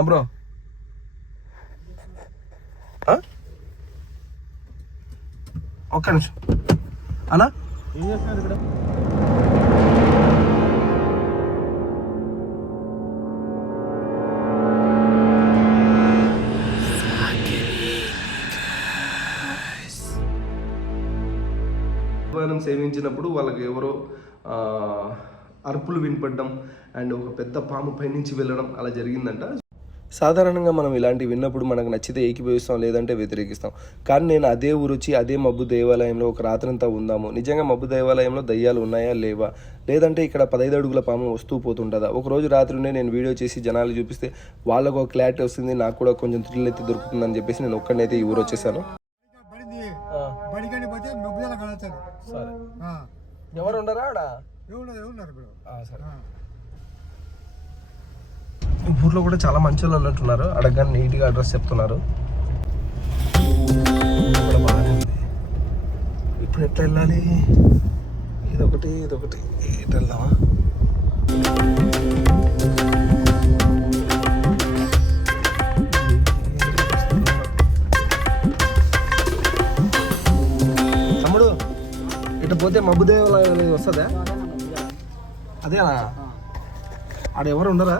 Bro. ఒక్క నిమిషం. అన్నా? ఏం చేస్తున్నారు ఇక్కడ సేవించినప్పుడు వాళ్ళకి ఎవరో అరుపులు వినపడడం అండ్ ఒక పెద్ద పాము పైనుంచి వెళ్ళడం అలా జరిగిందంట. సాధారణంగా మనం ఇలాంటివి విన్నప్పుడు మనకు నచ్చితే ఏకీభవిస్తాం లేదంటే వ్యతిరేకిస్తాం. కానీ నేను అదే ఊరొచ్చి అదే మబ్బు దేవాలయంలో ఒక రాత్రంతా ఉందాము. నిజంగా మబ్బు దేవాలయంలో దయ్యాలు ఉన్నాయా లేవా? లేదంటే ఇక్కడ పదహైదు అడుగుల పాము వస్తూ పోతుంటుందా ఒక రోజు రాత్రి ఉండే నేను వీడియో చేసి జనాలు చూపిస్తే వాళ్ళకు ఒక క్లారిటీ వస్తుంది నాకు కూడా కొంచెం థ్రిల్ అయితే దొరుకుతుందని చెప్పేసి నేను ఒక్కడనైతే ఈ ఊరు వచ్చేసాను ఎవరు ఉండరా సరే. ఆ. ఈ ఊర్లో కూడా చాలా మంచి వాళ్ళు ఉన్నట్టున్నారు అడగగానే నీట్గా అడ్రస్ చెప్తున్నారు. ఇప్పుడు ఎట్లా వెళ్ళాలి? ఇదొకటి ఇదొకటి. ఎటు వెళ్దామా? తమ్ముడు ఇటు పోతే మబ్బుదేవాలయం అనేది వస్తుందా? అదేనా? ఆడెవరు ఉండరా?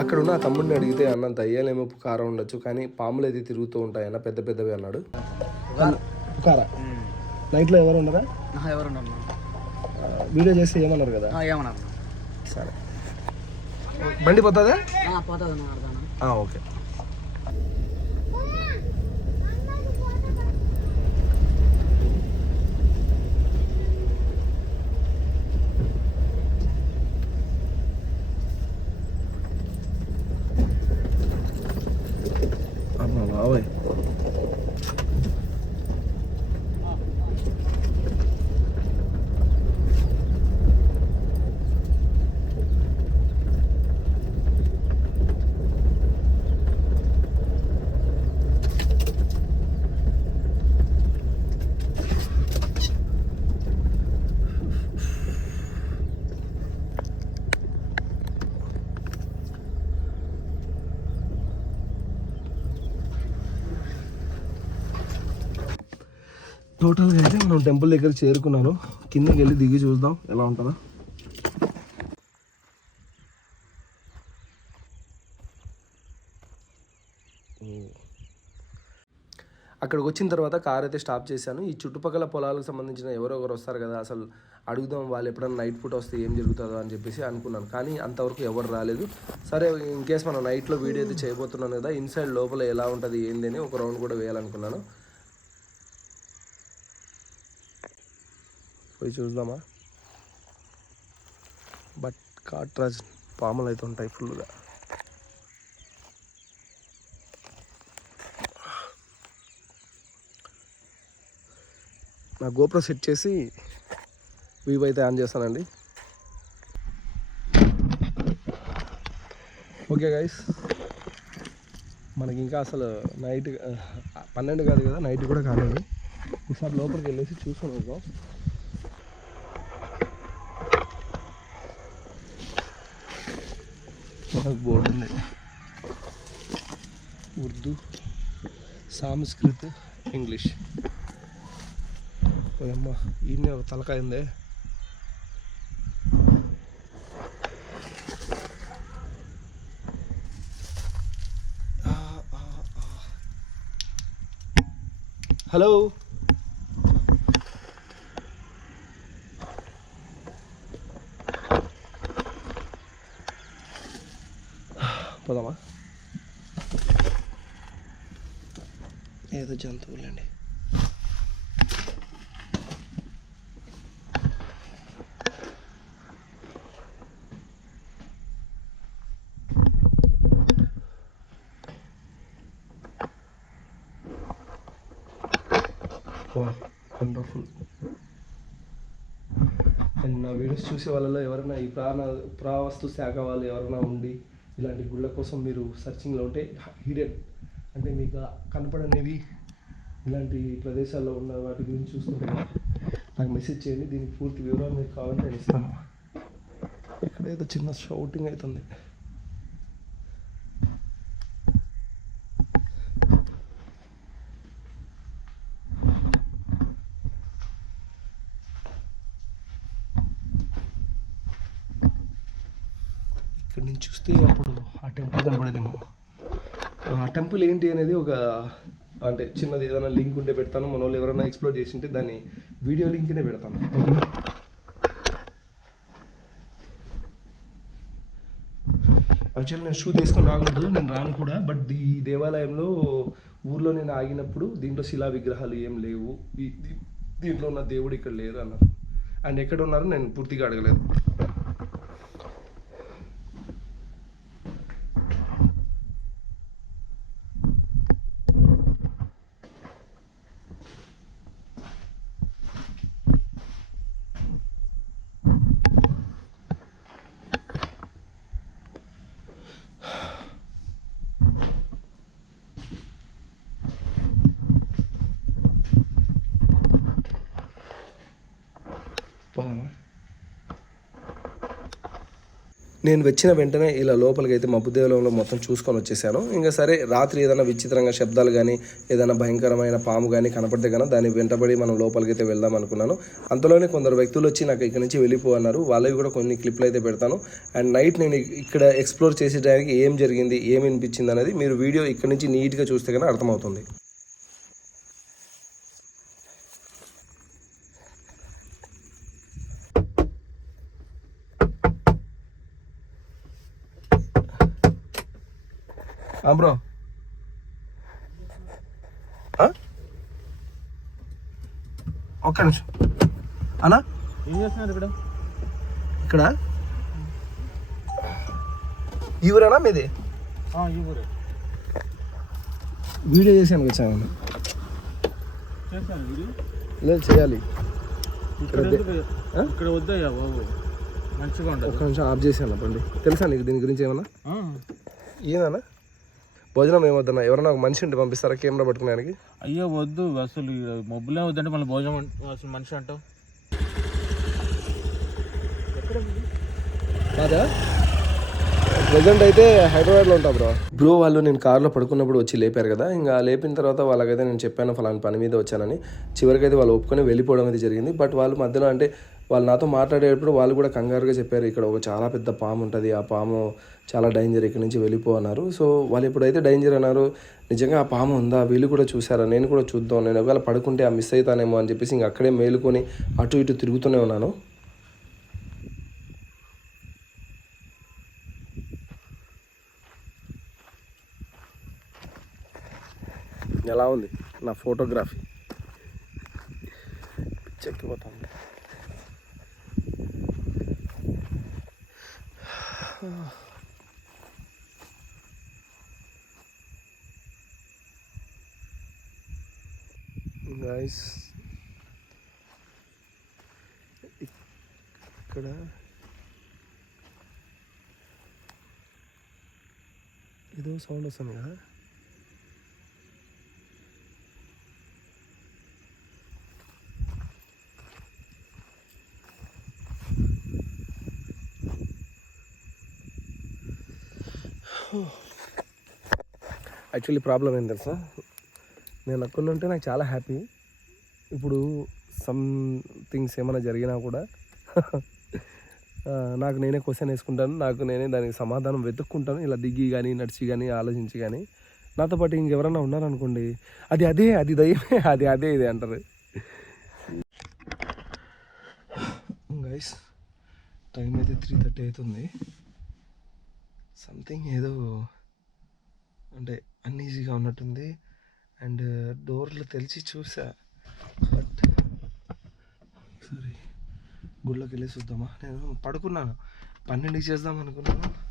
అక్కడ ఉన్న తమ్ముడిని అడిగితే అన్న దయ్యాలేమో పుకారం ఉండొచ్చు కానీ పాములు అయితే తిరుగుతూ ఉంటాయన్న పెద్ద పెద్దవి అన్నాడు. పుకారా? నైట్లో ఎవరు ఎవరున్నారు ఆ, వీడియో చేస్తే ఏమన్నారు కదా? ఏమన్నారు? సరే. బండి పోతుందా? పోతుంది ఓకే. టోటల్గా అయితే మనం టెంపుల్ దగ్గర చేరుకున్నాను. కిందకి వెళ్ళి దిగి చూద్దాం ఎలా ఉంటుందో. అక్కడికి వచ్చిన తర్వాత కార్ అయితే స్టాప్ చేశాను. ఈ చుట్టుపక్కల పొలాలకు సంబంధించిన ఎవరో ఒకరు వస్తారు కదా అసలు అడుగుదాం వాళ్ళు ఎప్పుడైనా నైట్ పూట వస్తే ఏం జరుగుతుందో అని చెప్పేసి అనుకున్నాను. కానీ అంతవరకు ఎవరు రాలేదు. సరే ఇన్ కేస్ మనం నైట్లో వీడియో అయితే చేయబోతున్నాను కదా ఇన్సైడ్ లోపల ఎలా ఉంటుంది ఏంది అని ఒక రౌండ్ కూడా వేయాలనుకున్నాను. పోయి చూద్దామా? బట్ కాట్రాజ్ పాములు అయితే ఉంటాయి ఫుల్గా నా గోప్రో సెట్ చేసి వీవ్ అయితే ఆన్ చేస్తానండి. ఓకే గైస్ మనకి ఇంకా అసలు నైట్ పన్నెండు కాదు కదా నైట్ కూడా కాలేదు. ఈసారి లోపలికి వెళ్ళేసి చూసుకొని వద్దాం మనకు బోర్డు ఉంది ఉర్దూ సంస్కృత్ ఇంగ్లీష్ అమ్మ ఈయన ఒక తలకాయ ఉందే ఆ, ఆ, ఆ. హలో పోదామా ఏదో జంతువులండి. వండర్ఫుల్ అండ్ నా వీడియోస్ చూసే వాళ్ళలో ఎవరైనా ఈ ప్రాణ పురావస్తు శాఖ వాళ్ళు ఎవరైనా ఉండి ఇలాంటి గుళ్ళ కోసం మీరు సర్చింగ్లో ఉంటే హిడెన్ అంటే మీకు కనపడనేవి ఇలాంటి ప్రదేశాల్లో ఉన్న వాటి గురించి చూస్తుంటే నాకు మెసేజ్ చేయండి దీనికి పూర్తి వివరాలు మీకు కావాలంటే నేను ఇస్తాను. ఇక్కడ చిన్న షౌటింగ్ అవుతుంది. ఇక్కడ నుంచి చూస్తే అప్పుడు ఆ టెంపుల్ కనబడేదేమో. ఆ టెంపుల్ ఏంటి అనేది ఒక అంటే చిన్నది ఏదైనా లింక్ ఉంటే పెడతాను మన వాళ్ళు ఎవరైనా ఎక్స్ప్లోర్ చేసి ఉంటే దాన్ని వీడియో లింక్నే పెడతాను. యాక్చువల్లీ నేను షూ తీసుకొని రాకూడదు నేను రాను కూడా బట్ ఈ దేవాలయంలో ఊర్లో నేను ఆగినప్పుడు దీంట్లో శిలా విగ్రహాలు ఏం లేవు. దీంట్లో ఉన్న దేవుడు ఇక్కడ లేరు అన్నారు. అండ్ ఎక్కడ ఉన్నారో నేను పూర్తిగా అడగలేదు పోదామా నేను వచ్చిన వెంటనే ఇలా లోపలికి అయితే మబ్బు దేవాలయంలో మొత్తం చూసుకొని వచ్చేసాను. ఇంకా సరే రాత్రి ఏదైనా విచిత్రంగా శబ్దాలు కానీ ఏదైనా భయంకరమైన పాము కానీ కనపడితే కనుక దాన్ని వెంటబడి మనం లోపలికి అయితే వెళ్దాం అనుకున్నాను. అంతలోనే కొందరు వ్యక్తులు వచ్చి నాకు ఇక్కడ నుంచి వెళ్ళిపో అన్నారు. వాళ్ళవి కూడా కొన్ని క్లిప్లు అయితే పెడతాను. అండ్ నైట్ నేను ఇక్కడ ఎక్స్ప్లోర్ చేసేటానికి ఏం జరిగింది ఏం వినిపించింది అనేది మీరు వీడియో ఇక్కడ నుంచి నీట్గా చూస్తే కనుక అర్థమవుతుంది. బ్రో. ఒక్క నిమిషం. అన్నా? ఏం చేస్తున్నారు ఇక్కడ? ఇక్కడ? ఈ ఊరేనా మీది? ఈ ఊరే. వీడియో చేసాను వచ్చాను లేదు చేయాలి. ఇక్కడ వద్దయ్యా బాబు. మంచిగా ఉండదు ఒక్క నిమిషం ఆఫ్ చేశాను బండి తెలుసా నీకు దీని గురించి ఏమన్నా? ఏదన్నా భోజనం ఏమొద్దన్నా ఎవరన్నా ఒక మనిషి ఉంటే పంపిస్తారా? కెమెరా పట్టుకునేదానికి అయ్యో వద్దు. అసలు మబ్బులే వద్దంటే మళ్ళీ భోజనం అసలు మనిషి అంటావు. కాదా? ప్రజెంట్ అయితే హైదరాబాద్లో ఉంటా బ్రో. బ్రో వాళ్ళు నేను కార్లో పడుకున్నప్పుడు వచ్చి లేపారు కదా. ఇంకా లేపిన తర్వాత వాళ్ళకైతే నేను చెప్పాను ఫలాని పని మీద వచ్చానని. చివరికైతే వాళ్ళు ఒప్పుకొని వెళ్ళిపోవడం అయితే జరిగింది. బట్ వాళ్ళు మధ్యలో అంటే వాళ్ళు నాతో మాట్లాడేటప్పుడు వాళ్ళు కూడా కంగారుగా చెప్పారు ఇక్కడ ఒక చాలా పెద్ద పాము ఉంటుంది ఆ పాము చాలా డేంజర్ ఇక్కడ నుంచి వెళ్ళిపో అన్నారు. సో వాళ్ళు ఎప్పుడైతే డేంజర్ అన్నారు నిజంగా ఆ పాము ఉందా? వీళ్ళు కూడా చూసారా నేను కూడా చూద్దాం. నేను ఒకవేళ పడుకుంటే ఆ మిస్ అవుతానేమో అని చెప్పేసి ఇంక అక్కడే మేలుకొని అటు ఇటు తిరుగుతూనే ఉన్నాను. ఎలా ఉంది నా ఫోటోగ్రఫీ చెక్కిపోతాను గైస్ ఇక్కడ ఏదో సౌండ్ వస్తుంది కదా? యాక్చువల్లీ ప్రాబ్లం ఏం తెలుసా? నేను అక్కడ ఉంటే నాకు చాలా హ్యాపీ. ఇప్పుడు సమ్ థింగ్స్ ఏమైనా జరిగినా కూడా నాకు నేనే క్వశ్చన్ వేసుకుంటాను. నాకు నేనే దానికి సమాధానం వెతుక్కుంటాను. ఇలా దిగి కానీ నడిచి కానీ ఆలోచించి కానీ నాతో పాటు ఇంకెవరన్నా ఉన్నారనుకోండి అది అదే అది దయ్యమే అది అదే ఇది అంటారు. గైస్ టైం అయితే త్రీ థర్టీ అవుతుంది. సంథింగ్ ఏదో అంటే అన్ఈజీగా ఉన్నట్టుంది. అండ్ uh, డోర్లు తెలిసి చూసా. బట్ సారీ గుళ్ళోకి వెళ్ళి చూద్దామా? నేను పడుకున్నాను. పన్నెండుకి చేద్దాం అనుకున్నాను.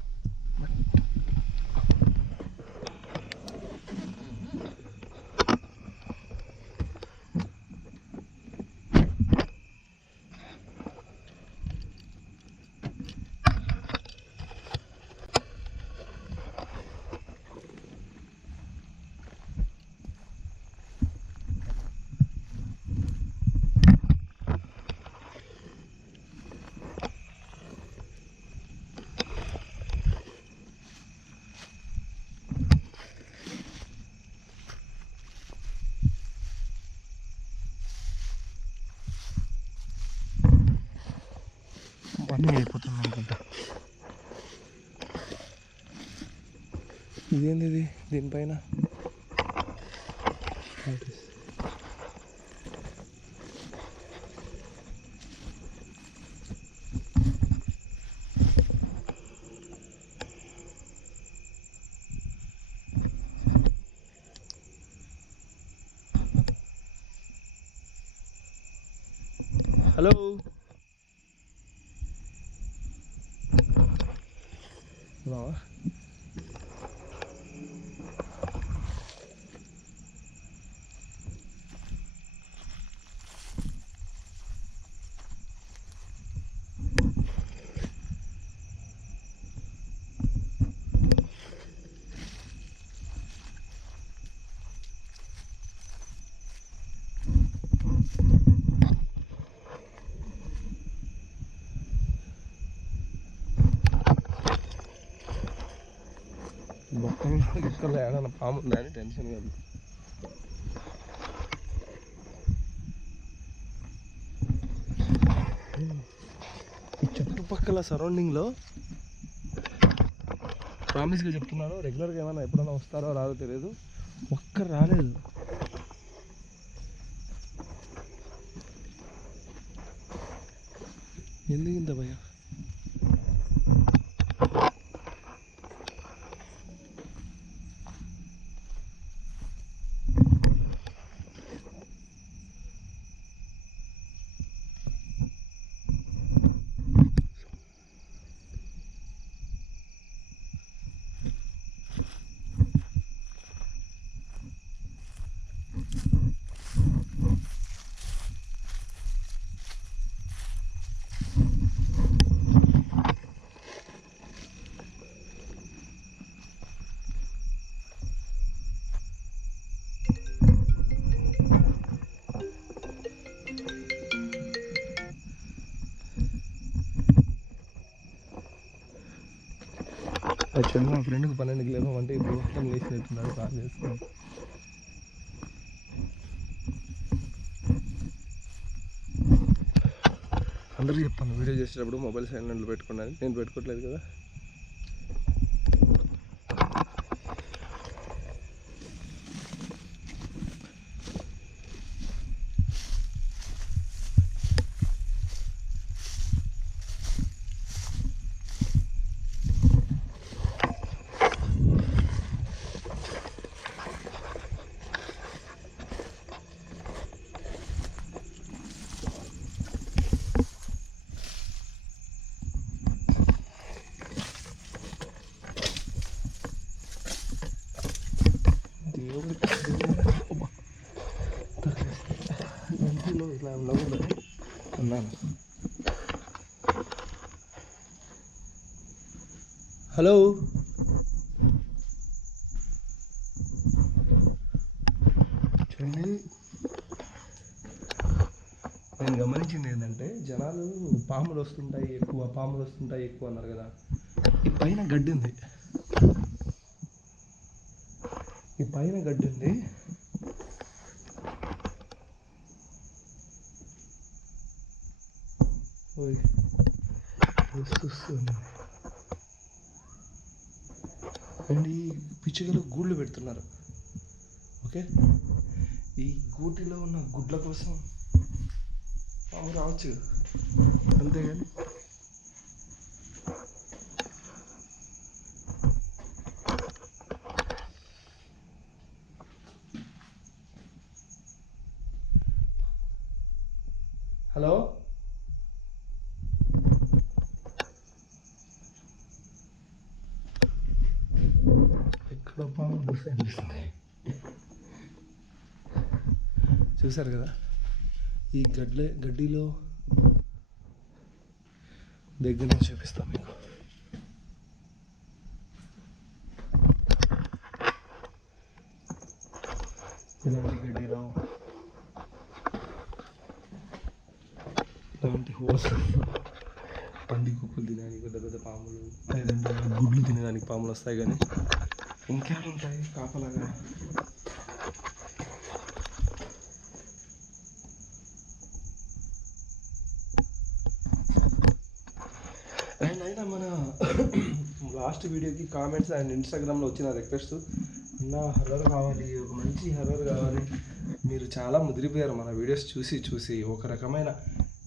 వార్నింగ్ అయిపోతుంది అనుకుంటా ఇదేంది ఇది దీనిపైన Notice. హలో హలో ఇక్కడ ఏడన్నా పాము ఉందా అని టెన్షన్ కాదు ఈ చుట్టుపక్కల సరౌండింగ్లో ప్రామిస్గా చెప్తున్నాను రెగ్యులర్గా ఏమైనా ఎప్పుడైనా వస్తారో రాదో తెలియదు ఒక్కరు రాలేదు. ఎందుకు ఇంత భయం? వచ్చాను మా ఫ్రెండ్కి పన్నెండుకి లేవమంటే ఇప్పుడు మొత్తం లేచినట్టున్నాడు కాల్ చేసుకుని అందరికీ చెప్పాను వీడియో చేసేటప్పుడు మొబైల్ సైలెంట్లో పెట్టుకున్నాను. నేను పెట్టుకోవట్లేదు కదా. హలో. చూడండి. నేను గమనించింది ఏంటంటే జనాలు పాములు వస్తుంటాయి ఎక్కువ పాములు వస్తుంటాయి ఎక్కువ అన్నారు కదా. ఈ పైన గడ్డి ఉంది. ఈ పైన గడ్డి ఉంది ఓయ్ వస్తుంది అండ్ ఈ పిచ్చుకలు గూళ్ళు పెడుతున్నారు. ఓకే? ఈ గూటిలో ఉన్న గుడ్ల కోసం పాము రావచ్చు అంతేగాని హలో ఎక్కడ పాము చూసారు కదా? ఈ గడ్ల గడ్డిలో దగ్గర నుంచి చూపిస్తాం మీకు. ఇలాంటి గడ్డిలో ఇలాంటి హోల్స్ పంది కుక్కలు తినడానికి పెద్ద పెద్ద పాములు లేదంటే గుడ్లు తినడానికి పాములు వస్తాయి కానీ ఇంకేమి ఉంటాయి కాపలాగా? అయినా మన లాస్ట్ వీడియోకి కామెంట్స్ అండ్ ఇన్స్టాగ్రామ్లో వచ్చిన రిక్వెస్ట్. నా హర్రర్ కావాలి ఒక మంచి హర్రర్ కావాలి. మీరు చాలా ముదిరిపోయారు మన వీడియోస్ చూసి చూసి. ఒక రకమైన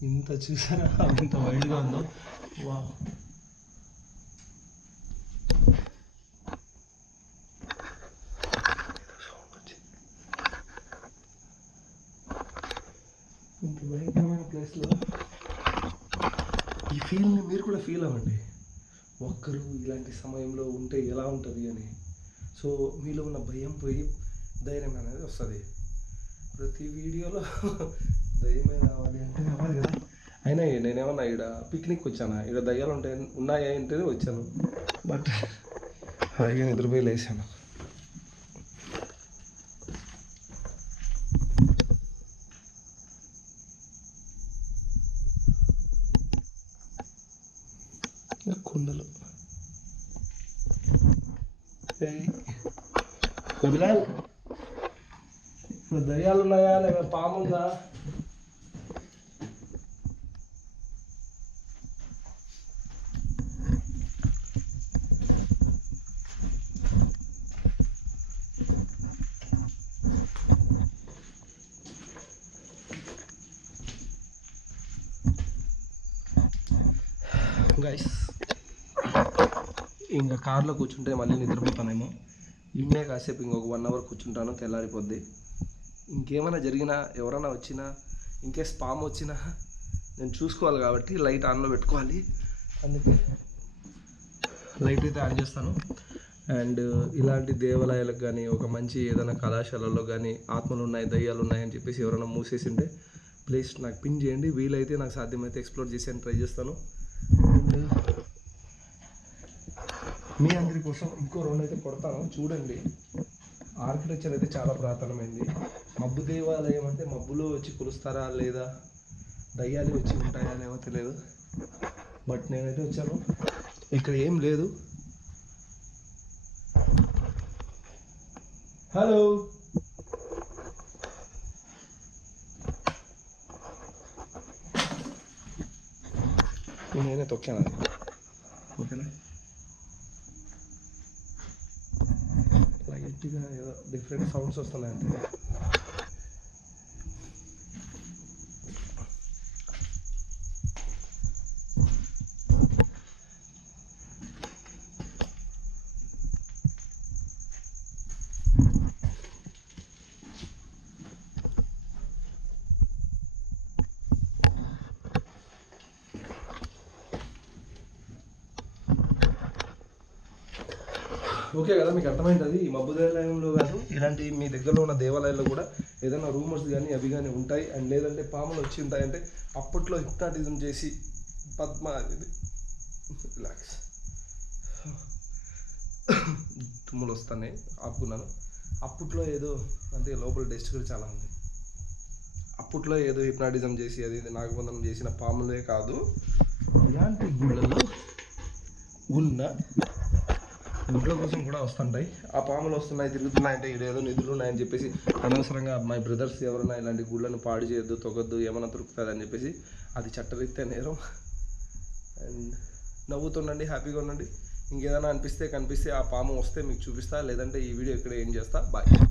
ఇంత చూసారా? ఇంత వైల్డ్గా ఉందో? వా ఇంత భయంకరమైన ప్లేస్లో ఈ ఫీల్ని మీరు కూడా ఫీల్ అవ్వండి. ఒక్కరు ఇలాంటి సమయంలో ఉంటే ఎలా ఉంటుంది అని. సో మీలో ఉన్న భయం పోయి ధైర్యం అనేది వస్తుంది. ప్రతి వీడియోలో ధైర్యమే రావాలి అంటే రావాలి కదా. అయినా నేనేమన్నా ఇక్కడ పిక్నిక్ వచ్చానా? ఇక్కడ దయ్యాలు ఉంటాయి ఉన్నాయా అంటేనే వచ్చాను. బట్ అలాగే నిద్రపోయి లేచాను కుండలు ఏయ్. బిలాల్ ఇప్పుడు దయ్యాలు ఉన్నాయా లేక పాము ఉందా గైస్ ఇంకా కార్లో కూర్చుంటే మళ్ళీ నిద్రపోతానేమో. ఇన్నే కాసేపు ఇంకొక వన్ అవర్ కూర్చుంటాను తెల్లారిపోద్ది. ఇంకేమైనా జరిగినా ఎవరైనా వచ్చినా ఇంకే స్పామ్ వచ్చినా నేను చూసుకోవాలి కాబట్టి లైట్ ఆన్లో పెట్టుకోవాలి. అందుకే లైట్ అయితే ఆన్ చేస్తాను. అండ్ ఇలాంటి దేవాలయాలకు కానీ ఒక మంచి ఏదైనా కళాశాలలో కానీ ఆత్మలు ఉన్నాయి దయ్యాలు ఉన్నాయి అని చెప్పేసి ఎవరైనా మూసేసి ఉంటే ప్లీజ్ నాకు పిన్ చేయండి. వీలైతే నాకు సాధ్యమైతే ఎక్స్ప్లోర్ చేసి ట్రై చేస్తాను. అండ్ మీ అందరి కోసం ఇంకో రెండు అయితే కొడతాను. చూడండి. ఆర్కిటెక్చర్ అయితే చాలా పురాతనమైంది. మబ్బు దేవాలయం అంటే మబ్బులో వచ్చి కొలుస్తారా లేదా? దయ్యాలు వచ్చి ఉంటాయా లేవో తెలియదు. బట్ నేనైతే వచ్చాను. ఇక్కడ ఏం లేదు. హలో నేనే తొక్కాను అది ఓకేనా లైట్గా ఏదో డిఫరెంట్ సౌండ్స్ వస్తున్నాయి అంతే ఓకే కదా మీకు అర్థమైంది. ఈ మబ్బు దేవాలయంలో కాదు ఇలాంటి మీ దగ్గరలో ఉన్న దేవాలయాల్లో కూడా ఏదైనా రూమర్స్ కానీ అవి కానీ ఉంటాయి. అండ్ లేదంటే పాములు వచ్చి ఉంటాయంటే అప్పట్లో హిప్నాటిజం చేసి పద్మ రిలాక్స్ తుమ్ములు వస్తున్నాయి ఆపుకున్నాను. అప్పట్లో ఏదో అంటే లోపల టెస్ట్ కూడా చాలా ఉంది. అప్పట్లో ఏదో హిప్నాటిజం చేసి అది ఇది నాగబంధనం చేసిన పాములే కాదు. ఇలాంటి గుళ్ళలో ఉన్న గుడ్ల కోసం కూడా వస్తుంటాయి. ఆ పాములు వస్తున్నాయి తిరుగుతున్నాయి అంటే ఇక్కడ ఏదో నిధులు ఉన్నాయని చెప్పేసి అనవసరంగా మై బ్రదర్స్ ఎవరైనా ఇలాంటి గుళ్ళను పాడు చేయొద్దు తొగద్దు ఏమైనా దొరుకుతుంది అని చెప్పేసి అది చట్టరీత్యా నేరం. అండ్ నవ్వుతుండండి హ్యాపీగా ఉండండి. ఇంకేదైనా అనిపిస్తే కనిపిస్తే ఆ పాము వస్తే మీకు చూపిస్తా లేదంటే ఈ వీడియో ఇక్కడ ఏం చేస్తా. బాయ్.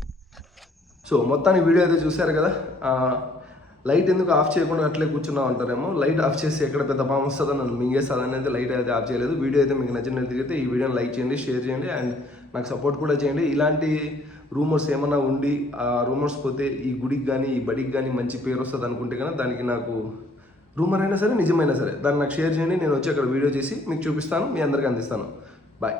సో మొత్తానికి వీడియో అయితే చూశారు కదా? లైట్ ఎందుకు ఆఫ్ చేయకుండా అట్లే కూర్చున్నాం అంటారేమో? లైట్ ఆఫ్ చేసి ఎక్కడ పెద్ద బాం వస్తుందో నన్ను మింగేస్తుంది అయితే లైట్ అయితే ఆఫ్ చేయలేదు. వీడియో అయితే మీకు నచ్చినట్లయితే ఈ వీడియోని లైక్ చేయండి షేర్ చేయండి అండ్ నాకు సపోర్ట్ కూడా చేయండి. ఇలాంటి రూమర్స్ ఏమైనా ఉండి ఆ రూమర్స్ పోతే ఈ గుడికి కానీ ఈ బడికి కానీ మంచి పేరు వస్తుంది అనుకుంటే కనుక దానికి నాకు రూమర్ అయినా సరే నిజమైనా సరే దాన్ని నాకు షేర్ చేయండి. నేను వచ్చి అక్కడ వీడియో చేసి మీకు చూపిస్తాను మీ అందరికీ అందిస్తాను. బాయ్.